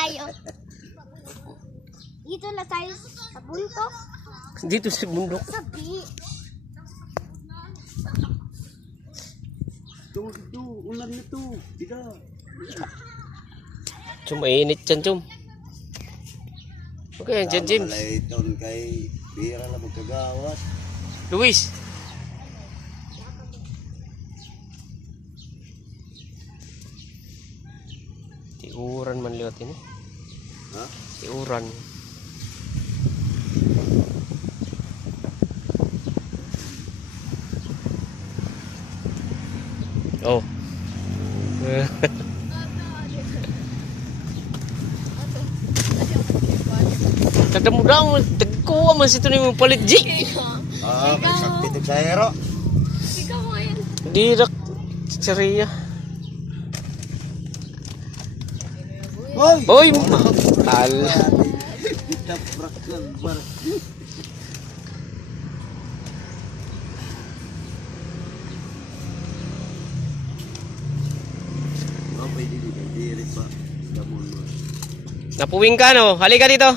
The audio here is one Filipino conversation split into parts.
tayo. Dito na tayo sa bundok. Dito sa bundok. Sabi. Ito, ulan nito. Tidak. Chum, mainit dyan, Chum. Okay, dyan, James. Ito kay bira lang magkagawas. Luis. Tiuran man liwat ini. Ha? Tiuran. Oh. Kada mo daw, dagko man sito ni mo palit, G. Ah, may sakti ito sa hero. Ikaw mo yan. Dirak Ceria. Hoy! Hoy, tal. Ditaprak lang, bar. Oh, pwede dito. Diri pa. Damon mo. Napuwing ka, no? Halika dito.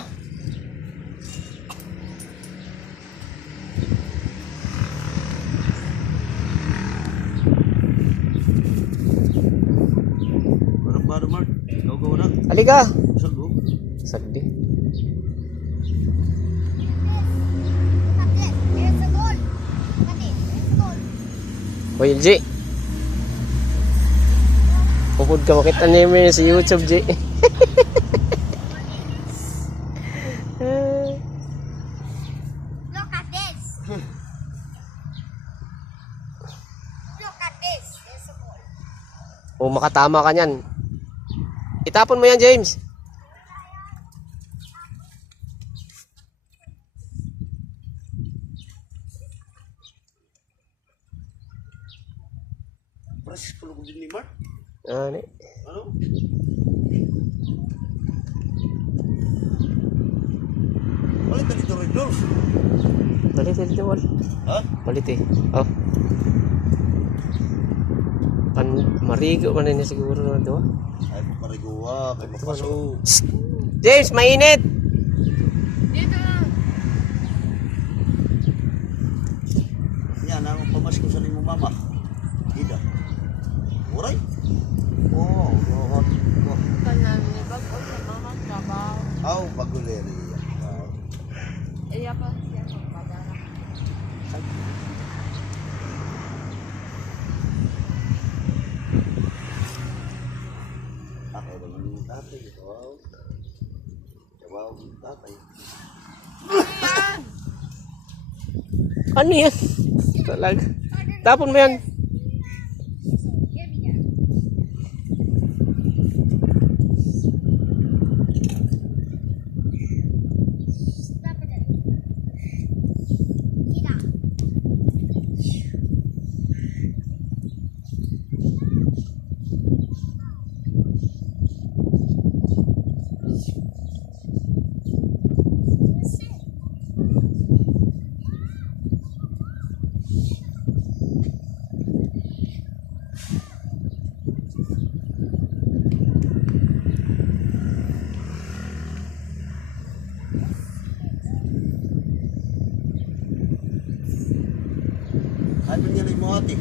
Barang-barang, Mark. Gaw-gaw na. Halika. Sago. Sagdi. There's a goal. Kati, there's a goal. Hoy, G. Pupod ka, makita niyo mo yun sa YouTube, G. Look at this. Look at this. There's a goal. O, makatama ka niyan. Itapon mo yan, James. Press ko lang din ni Mark. Ano? Ano? Balik ka dito, Red Doors. Palit, dito, wal. Ha? Palit eh. Oh. Marigo man na siguro na ito. Ay, papariguwa. Kay mapaso. James, mainit! Dito na. Yan, ang pamasko sa ni mo mama. Ida. Uray. Oh, God. Kanan ni bag o sa mga trabaho. Aw, baguleri. Iya pa siya magpadala. Ako naman yung tatay. Wow. Wow, tatay. Ano yan? Talaga. Tapon mo yan. Ano niya na yung mga ati?